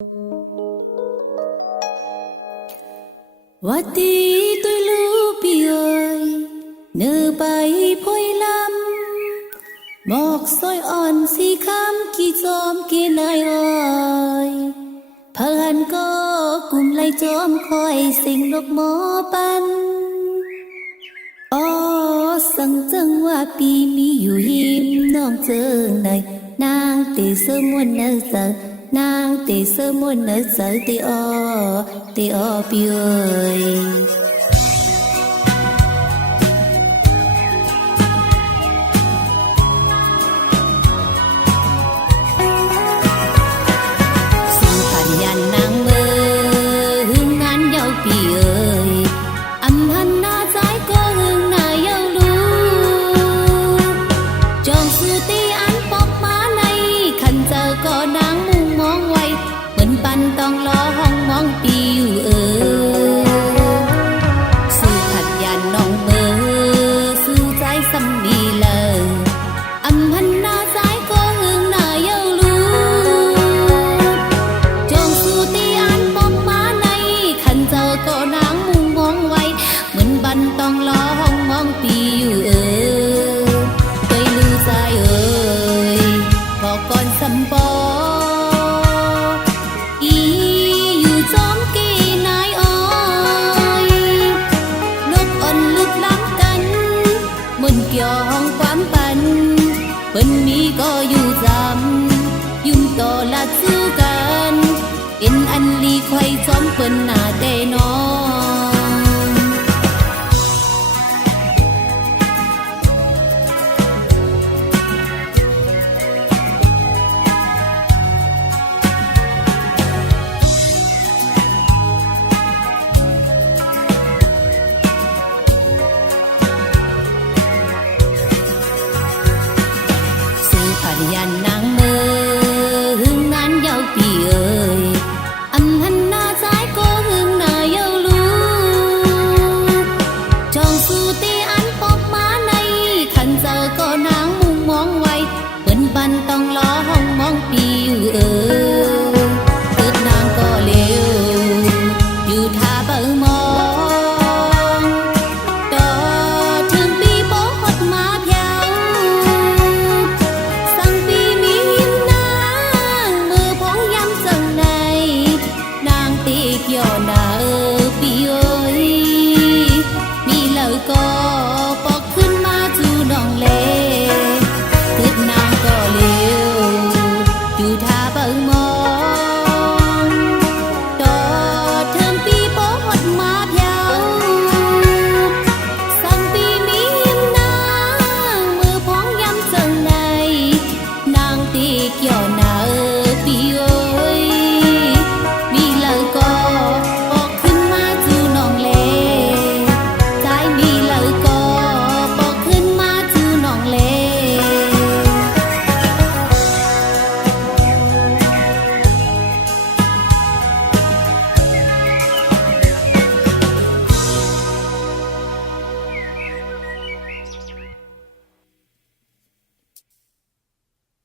Và tí tôi lưu bì ơi nơ bay phôi lắm mọc soi on si khám kỳ chom kỳ nai ơi phàn có cùng lại chom khói sinh lục mò pan ô sang chânว่าปีมีอยู่หิมน้องเจอไหนนางเตเสมวนเนเจอนางเตเสมวนเนเจอเตอปีเอ้ยต้องรอห้องมองปีอยู่สู่ขัดยันน้องเบอสู่ใจสัมมีเลยอำพันนาใจก็หึงหน้าเย้าลูจงสู่ตีอันปอมมาในขันเจ้าก็นางมุงมองไว้เหมือนบันต้องรอห้องมองปีอยู่เคยลือใจบอกก่อนสัมปอห้องความปันเปิ้นมีก็อยู่จำยุ่มต่อละสู้กันเอ็นอันลีไข่จอมเปิ้นหน้าแต่น้องยันนางเมื่อหึงงานเย้าปีเอ้ยอำหันหน้าใจก็หึงหน้าเย้าลูจองสู่ตีอันปอกมาในขันเจ้าก็นางมุงมองไว้เปิ้นบันต้องรอห้องมองปีอยู่เกิดนางก็เลวอยู่ท่าเบิ่งมองต่อถึงปีโปหดมาเพียวย้อน